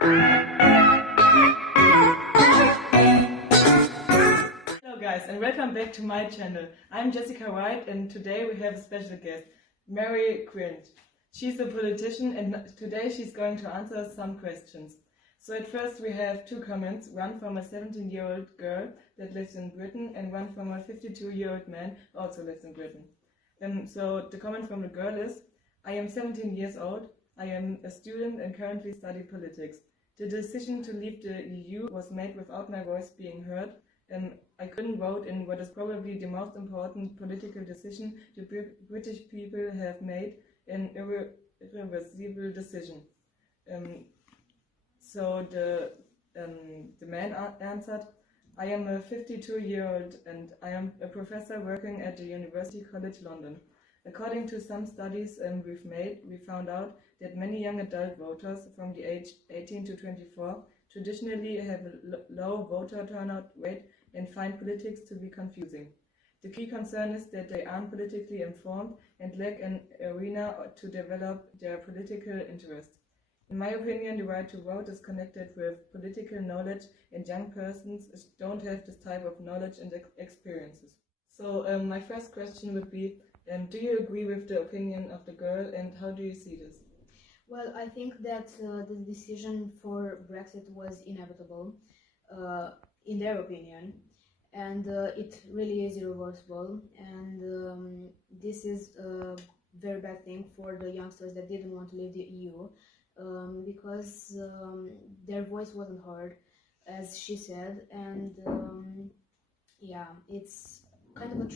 Hello guys, and welcome back to my channel. I'm Jessica White, and today we have a special guest, Mary Quint. She's a politician, and today she's going to answer some questions. So at first we have two comments, one from a 17-year-old girl that lives in Britain and one from a 52-year-old man who also lives in Britain. So the comment from the girl is, I am 17 years old, I am a student and currently study politics. The decision to leave the EU was made without my voice being heard, and I couldn't vote in what is probably the most important political decision the British people have made, an irreversible decision. So the man answered, I am a 52-year-old and I am a professor working at the University College London. According to some studies we've made, we found out that many young adult voters from the age 18 to 24 traditionally have a low voter turnout rate and find politics to be confusing. The key concern is that they aren't politically informed and lack an arena to develop their political interest. In my opinion, the right to vote is connected with political knowledge, and young persons don't have this type of knowledge and experiences. So my first question would be, do you agree with the opinion of the girl, and how do you see this? Well, I think that the decision for Brexit was inevitable, in their opinion, and it really is irreversible, and this is a very bad thing for the youngsters that didn't want to leave the EU, because their voice wasn't heard, as she said, and yeah, it's kind of a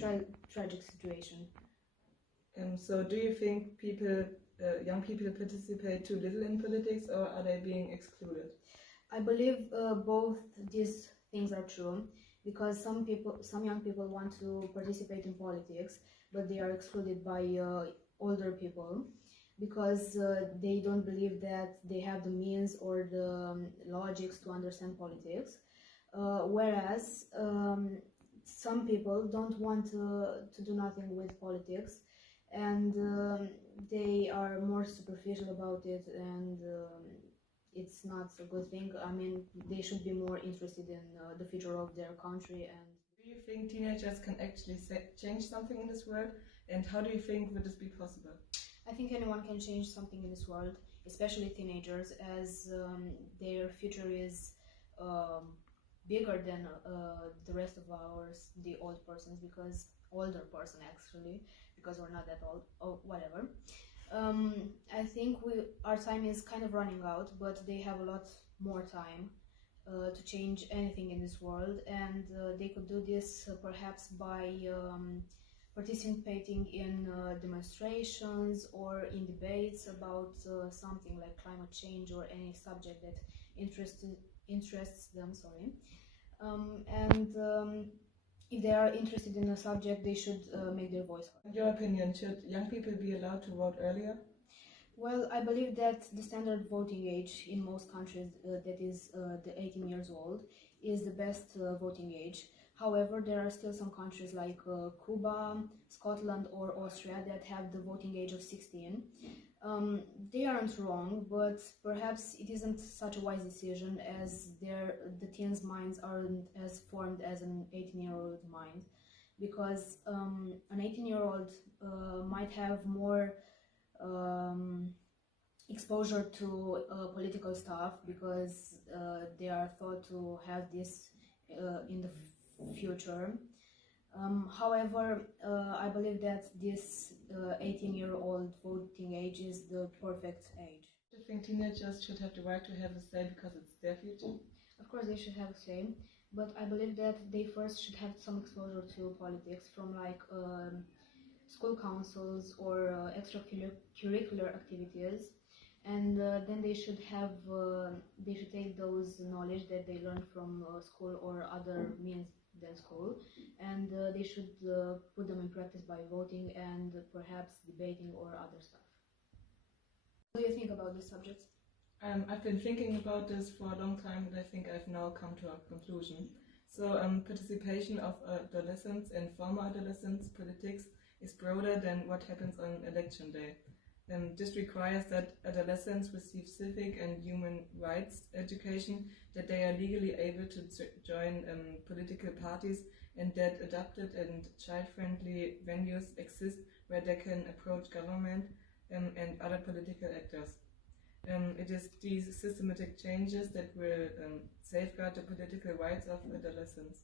tragic situation. So do you think young people participate too little in politics, or are they being excluded? I believe both these things are true, because some young people want to participate in politics, but they are excluded by older people, because they don't believe that they have the means or the logics to understand politics, whereas some people don't want to do nothing with politics, and they are more superficial about it, and it's not a good thing. I mean, they should be more interested in the future of their country. And do you think teenagers can actually change something in this world, and how do you think would this be possible? I think anyone can change something in this world, especially teenagers, as their future is bigger than the rest of ours, the old persons, because older person actually, because we're not that old, or whatever. I think our time is kind of running out, but they have a lot more time to change anything in this world, and they could do this perhaps by participating in demonstrations or in debates about something like climate change or any subject that interests them. Sorry, and if they are interested in a subject, they should make their voice heard. In your opinion, should young people be allowed to vote earlier? Well, I believe that the standard voting age in most countries, that is the 18 years old, is the best voting age. However, there are still some countries like Cuba, Scotland or Austria that have the voting age of 16. They aren't wrong, but perhaps it isn't such a wise decision, as the teens' minds aren't as formed as an 18-year-old mind, because an 18-year-old might have more exposure to political stuff, because they are thought to have this in the future. However, I believe that this 18-year-old voting age is the perfect age. Do you think teenagers should have the right to have a say because it's their future? Of course they should have a say, but I believe that they first should have some exposure to politics from like school councils or extracurricular activities, and then they should take those knowledge that they learn from school or other means than school, and they should put them in practice by voting and perhaps debating or other stuff. What do you think about these subjects? I've been thinking about this for a long time, and I think I've now come to a conclusion. So participation of adolescents and former adolescents politics is broader than what happens on election day. This requires that adolescents receive civic and human rights education, that they are legally able to join political parties, and that adapted and child-friendly venues exist where they can approach government and other political actors. It is these systematic changes that will safeguard the political rights of adolescents.